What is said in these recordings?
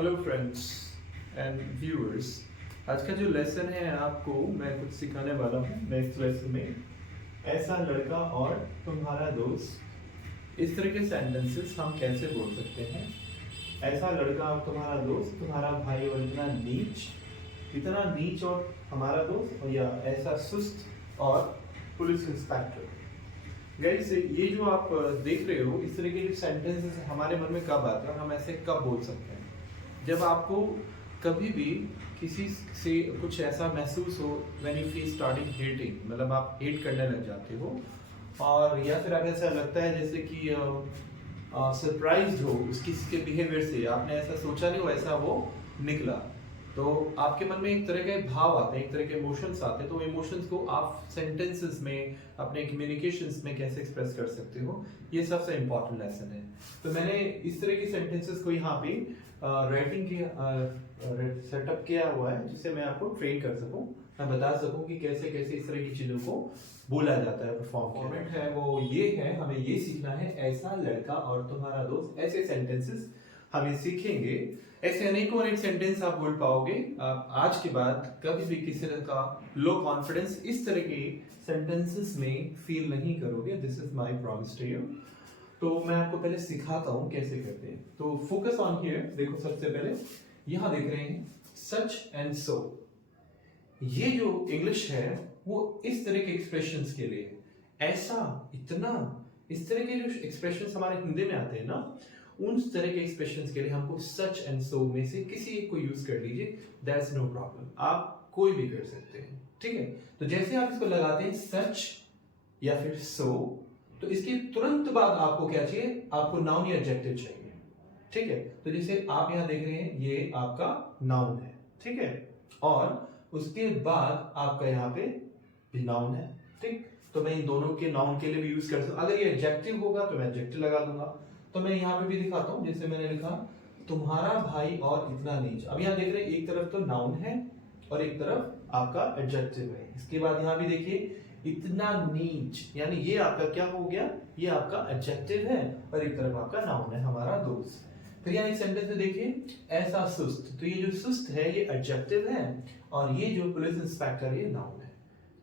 Hello friends and viewers. आज का जो लेसन है आपको मैं कुछ सिखाने वाला हूँ। नेक्स्ट लेसन में ऐसा लड़का और तुम्हारा दोस्त, इस तरह के सेंटेंसेस हम कैसे बोल सकते हैं। ऐसा लड़का और तुम्हारा दोस्त, तुम्हारा भाई और इतना नीच और हमारा दोस्त, और या ऐसा सुस्त और पुलिस इंस्पेक्टर। गाइस, ये जो आप देख रहे हो, इस तरह के जो सेंटेंसेस हमारे मन में कब आते हैं, हम ऐसे कब बोल सकते हैं जब आपको कभी भी किसी से कुछ ऐसा महसूस हो, when you feel starting hating, मतलब आप हेट करने लग जाते हो, और या फिर आप ऐसा लगता है जैसे कि सरप्राइज हो उस किसी के बिहेवियर से, आपने ऐसा सोचा नहीं हो ऐसा वो निकला, तो आपके मन में एक तरह के भाव आते हैं, एक तरह के इमोशंस आते हैं। तो इमोशंस को आप सेंटेंसेस में, अपने कम्युनिकेशंस में कैसे एक्सप्रेस कर सकते हो, ये सबसे इम्पोर्टेंट लेसन है। तो मैंने इस तरह की सेंटेंसेस को यहाँ पे राइटिंग के सेटअप किया हुआ है, जिससे मैं आपको ट्रेन कर सकूं, मैं बता सकूं कि कैसे कैसे इस तरह की चीजों को बोला जाता है। परफॉर्मेंट है वो ये है, हमें ये सीखना है। ऐसा लड़का और तुम्हारा दोस्त, ऐसे सेंटेंसेस हमें सीखेंगे। ऐसे अनेकों अनेक सेंटेंस आप बोल पाओगे। आप आज के बाद कभी भी किसी तरह का लो कॉन्फिडेंस इस तरह के सेंटेंसेस में फील नहीं करोगे। This is my promise to you. तो मैं आपको पहले सिखाता हूं कैसे करते हैं। तो फोकस ऑन हियर। देखो, सबसे पहले यहां देख रहे हैं सच एंड सो। ये जो इंग्लिश है वो इस तरह के एक्सप्रेशंस के लिए, ऐसा, इतना, इस तरह के जो एक्सप्रेशंस हमारे हिंदी में आते हैं ना, उन तरह के एक्सप्रेशंस के लिए हमको सच एंड सो में से किसी एक को यूज कर लीजिए। दैट्स नो प्रॉब्लम, आप कोई भी कर सकते हैं, ठीक है। तो जैसे आप इसको लगाते हैं सच या फिर सो, तो इसके तुरंत बाद आपको क्या चाहिए, आपको नाउन या एडजेक्टिव चाहिए, ठीक है। तो जैसे आप यहां देख रहे हैं, ये आपका नाउन है, ठीक है, और उसके बाद आपका यहाँ पे भी नाउन है, ठीक। तो मैं इन दोनों के नाउन के लिए भी यूज कर सकता हूं। अगर ये एडजेक्टिव होगा तो मैं एडजेक्टिव लगा दूंगा। तो मैं यहाँ पे भी दिखाता हूं, जैसे मैंने लिखा तुम्हारा भाई और इतना नीच। अब यहाँ देख रहे हैं, एक तरफ तो नाउन है और एक तरफ आपका एडजेक्टिव है। इसके बाद यहाँ भी देखिए इतना नीच, यानी ये आपका क्या हो गया, ये आपका एडजेक्टिव है और एक तरफ आपका नाउन है, हमारा दोस्त। फिर यहाँ एक सेंटेंस में देखिए ऐसा सुस्त, तो ये जो सुस्त है ये एडजेक्टिव है और ये जो पुलिस इंस्पेक्टर ये नाउन है।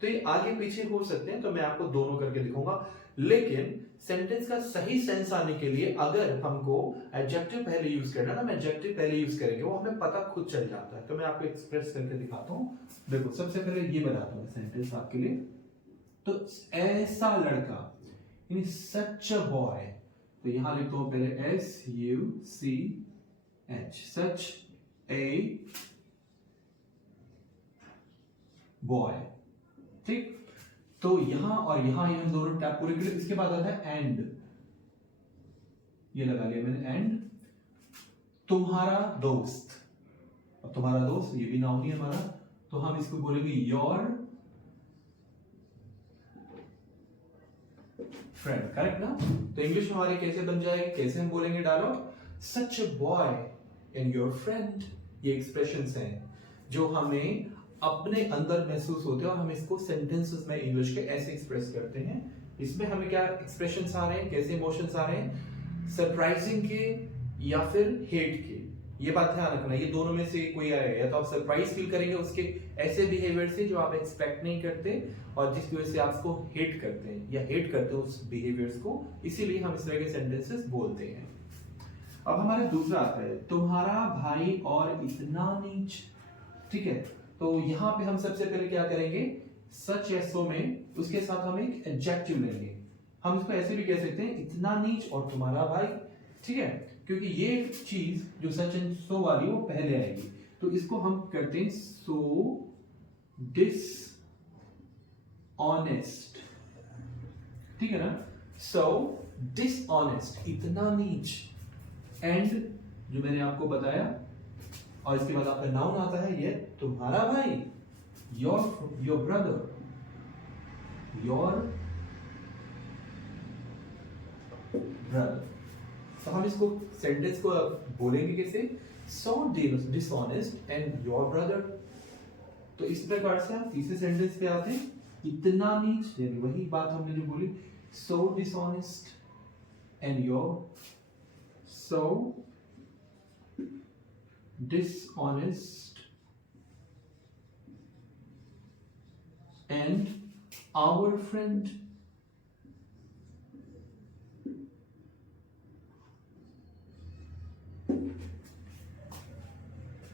तो ये आगे पीछे हो सकते हैं, तो मैं आपको दोनों करके दिखाऊंगा। लेकिन सेंटेंस का सही सेंस आने के लिए अगर हमको एडजेक्टिव पहले यूज करना ना, मैं एडजेक्टिव पहले यूज करेंगे, वो हमें पता खुद चल जाता है। तो मैं आपको एक्सप्रेस करके दिखाता हूं। देखो, सबसे पहले ये बनाता हूं सेंटेंस आपके लिए। तो ऐसा लड़का, यानी सच अ बॉय, तो यहां लिखता हूं पहले SUCH, सच ए बॉय, ठीक। तो यहां और यहां ये हम दोनों टैप पूरे कर। इसके बाद आता है एंड, ये लगा लिया मैंने एंड। तुम्हारा दोस्त, अब तुम्हारा दोस्त ये भी नाउन ही है हमारा, तो हम इसको बोलेंगे योर फ्रेंड, करेक्ट ना। तो इंग्लिश हमारे कैसे बन जाएगी, कैसे हम बोलेंगे dialogue, such a boy and your friend. ये एक्सप्रेशंस हैं जो हमें अपने अंदर महसूस होते हैं और हम इसको सेंटेंसेस में इंग्लिश के ऐसे एक्सप्रेस करते हैं। इसमें हमें क्या एक्सप्रेशंस आ रहे हैं, कैसे इमोशंस आ रहे हैं, सरप्राइजिंग के या फिर हेट के। ये बात ध्यान रखना, ये दोनों में से कोई आएगा। या तो आप सरप्राइज फील करेंगे उसके ऐसे बिहेवियर से जो आप एक्सपेक्ट नहीं करते और जिसकी वजह से आप उसको हेट करते हैं या हेट करते हो उस बिहेवियर्स को, इसीलिए हम इस तरह के सेंटेंसेस बोलते हैं। अब हमारा दूसरा आता है तुम्हारा भाई और इतना नीच, ठीक है। तो यहां पे हम सबसे पहले क्या करेंगे, सच या सो में उसके साथ हम एक एडजेक्टिव लेंगे। हम इसको ऐसे भी कह सकते हैं इतना नीच और तुम्हारा भाई, ठीक है, क्योंकि ये चीज जो सच एंड सो वाली वो पहले आएगी। तो इसको हम करते हैं सो डिसऑनेस्ट, ठीक है ना। सो डिसऑनेस्ट, इतना नीच, एंड जो मैंने आपको बताया, और इसके बाद आपका नाउन आता है ये तुम्हारा भाई, योर ब्रदर, योर ब्रदर। तो हम इसको सेंटेंस को बोलेंगे कैसे, सो डिसऑनेस्ट एंड योर ब्रदर। तो इस प्रकार से हम तीसरे सेंटेंस पे आते हैं, इतना नीच, यानी वही बात हमने जो बोली, so dishonest and your, so dishonest and our friend.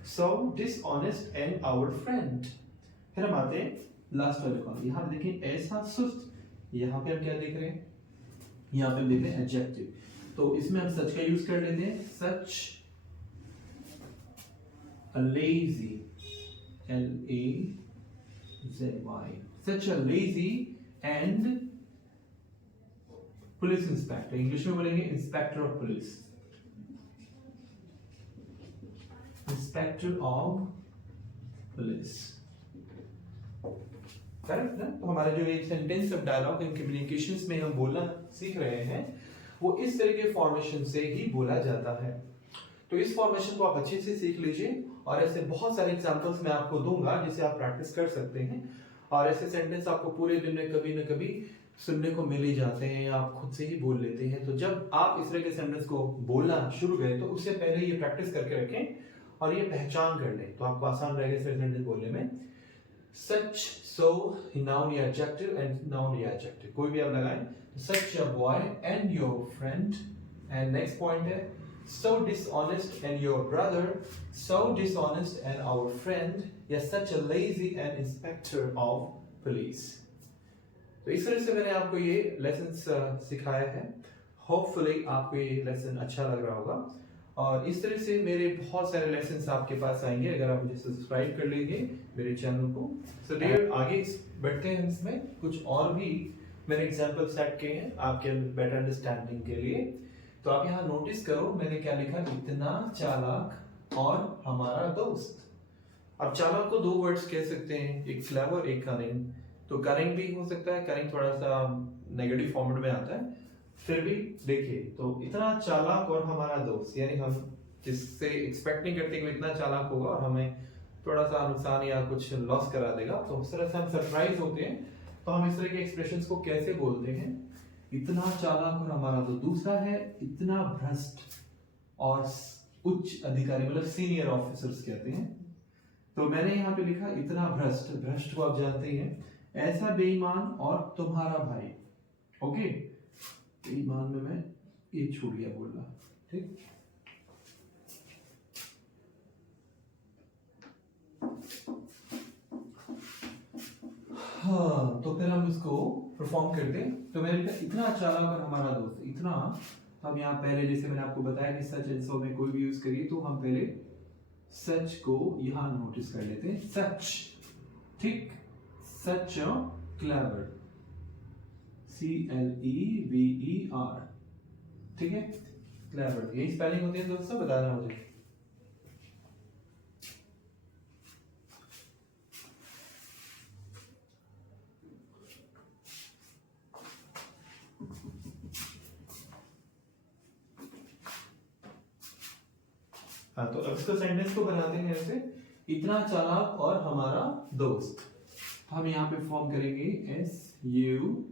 So dishonest and our friend. फिर हम आते हैं लास्ट वाले कॉलम। यहाँ पे देखिए ऐसा सुस्त, यहाँ पे हम क्या देख रहे हैं, यहाँ पे हम देख रहे हैं एडजेक्टिव, तो इसमें हम सच का यूज कर लेते हैं, such a lazy, L-A-Z-Y, such a lazy and police inspector, English में बोलेंगे inspector of police, inspector of police, correct ना। तो हमारा जो एक sentence of dialogue in communications में हम बोलना सीख रहे हैं वो इस तरह के फॉर्मेशन से ही बोला जाता है। तो इस फॉर्मेशन को आप अच्छे से सीख लीजिए और ऐसे बहुत सारे एग्जांपल्स मैं आपको दूंगा जिसे आप प्रैक्टिस कर सकते हैं, और ऐसे सेंटेंस आपको पूरे दिन में कभी न कभी सुनने को मिल ही जाते हैं या आप खुद से ही बोल लेते हैं। तो जब आप इस तरह के सेंटेंस को बोलना शुरू करें तो उससे पहले ये प्रैक्टिस करके रखें और ये पहचान कर लें, तो आपको आसान रहेगा इस सेंटेंस बोलने में। सच, सो, नाउन या एडजेक्टिव एंड नाउन या एडजेक्टिव कोई भी आप लगाएं, such a boy and your friend, and next point है so dishonest and your brother, so dishonest and our friend, या such a lazy and inspector of police। तो इस तरह से मैंने आपको ये लेसन्स सिखाया है। होपफुली आपको ये लेसन अच्छा लग रहा होगा, और इस तरह से मेरे बहुत सारे लेसन्स आपके पास आएंगे अगर आप मुझे सब्सक्राइब कर लेंगे मेरे चैनल को। सो डियर आगे बढ़ते हैं, इसमें कुछ और भी मैंने एग्जाम्पल सेट किए हैं आपके बेटर अंडरस्टैंडिंग के लिए। तो आप यहाँ नोटिस करो मैंने क्या लिखा, इतना चालाक और हमारा दोस्त। अब चालाक को दो वर्ड्स कह सकते हैं, एक क्लेवर एक कनिंग। तो कनिंग भी हो सकता है, कनिंग थोड़ा सा नेगेटिव फॉर्मेट में आता है, फिर भी देखिए तो इतना चालाक और हमारा दोस्त, यानी हम जिससे एक्सपेक्ट नहीं करते कि इतना चालाक होगा और हमें थोड़ा सा नुकसान या कुछ लॉस करा देगा, तो उस तरह से हम सरप्राइज होते हैं। तो हम इस तरह के एक्सप्रेशंस को कैसे बोलते हैं, इतना चालाक और हमारा तो। दूसरा है इतना भ्रष्ट और उच्च अधिकारी, मतलब सीनियर ऑफिसर्स कहते हैं। तो मैंने यहाँ पे लिखा इतना भ्रष्ट, भ्रष्ट को आप जानते ही हैं, ऐसा बेईमान और तुम्हारा भाई। ओके, बेईमान में मैं ये छूट गया बोलना, ठीक। हाँ, तो फिर हम इसको परफॉर्म करते हैं। तो मैंने लिखा इतना चालाक और हमारा दोस्त, इतना। तो हम यहाँ पहले जैसे मैंने आपको बताया कि सच एंड सो में कोई भी यूज करिए तो हम पहले सच को यहाँ नोटिस कर लेते हैं, सच, ठीक। सच क्लेवर, CLEVER, ठीक है, क्लेवर। यही स्पेलिंग होती है दोस्तों, बताना मुझे। हाँ, तो अब इसको सेंटेंस को बनाते हैं ऐसे, इतना चालाक और हमारा दोस्त। तो हम यहाँ पे फॉर्म करेंगे SUCH,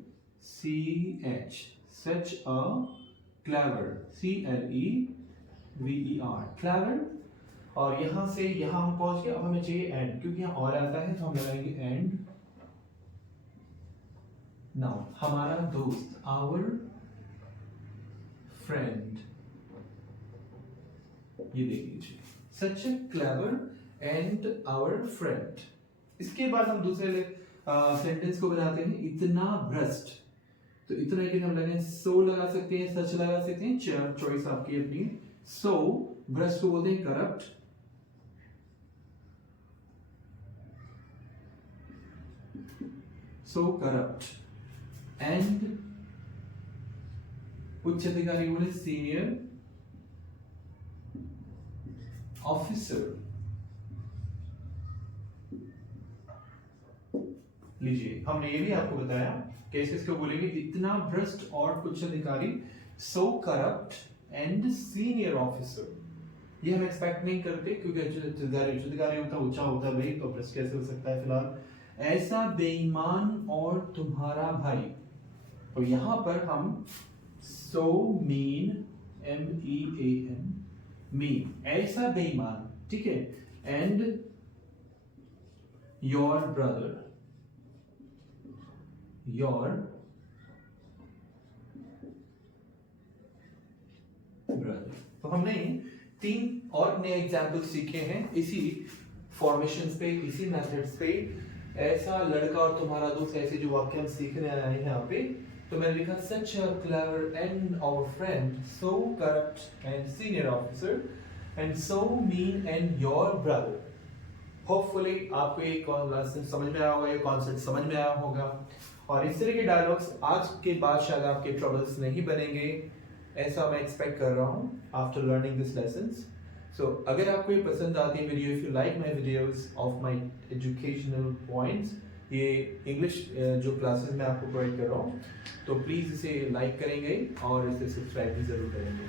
such a clever, CLEVER, clever. और यहाँ से यहाँ हम पहुंच गए, अब हमें चाहिए एंड, क्योंकि यहाँ और आता है तो हम लगाएंगे एंड नाउ, हमारा दोस्त, आवर फ्रेंड। ये देख लीजिए, सच ए क्लेवर एंड आवर फ्रेंड। इसके बाद हम दूसरे सेंटेंस को बनाते हैं, इतना भ्रष्ट। तो इतना के लिए हम लगाएंगे सो लगा सकते हैं, सच लगा सकते हैं, चॉइस आपकी अपनी। सो भ्रष्ट को बोलते हैं करप्ट, सो करप्ट। एंड उच्च अधिकारी बोले सीनियर ऑफिसर। लीजिए, हमने ये भी आपको बताया कैसे इसको बोलेंगे, इतना भ्रष्ट और उच्च अधिकारी, so corrupt and senior officer. ये हम एक्सपेक्ट नहीं करते क्योंकि अधिकारी होता ऊंचा होता है भाई, तो भ्रष्ट कैसे हो सकता है। फिलहाल ऐसा बेईमान और तुम्हारा भाई, तो यहां पर हम सो मीन, MEAN, मीन, ऐसा बेईमान ठीक है, and your brother, your brother. तो हमने 3 और नए एग्जाम्पल सीखे हैं इसी फॉर्मेशंस पे, इसी मेथड्स पे। ऐसा लड़का और तुम्हारा दोस्त, ऐसे जो वाक्य हम सीखने आए हैं यहाँ पे। तो मैंने लिखा such a clever and our friend, so corrupt and senior officer and so mean and your brother। Hopefully आपको ये लेसन समझ में आया होगा, ये कॉन्सेप्ट समझ में आया होगा। और इस तरह के डायलॉग्स आज के बाद शायद आपके ट्रबल्स नहीं बनेंगे, ऐसा मैं एक्सपेक्ट कर रहा हूँ आफ्टर लर्निंग दिस लेसन्स। सो अगर आपको ये पसंद आती है video, if you like my videos of my educational points, ये इंग्लिश जो क्लासेस मैं आपको प्रोवाइड कर रहा हूँ, तो प्लीज़ इसे लाइक करेंगे और इसे सब्सक्राइब भी ज़रूर करेंगे।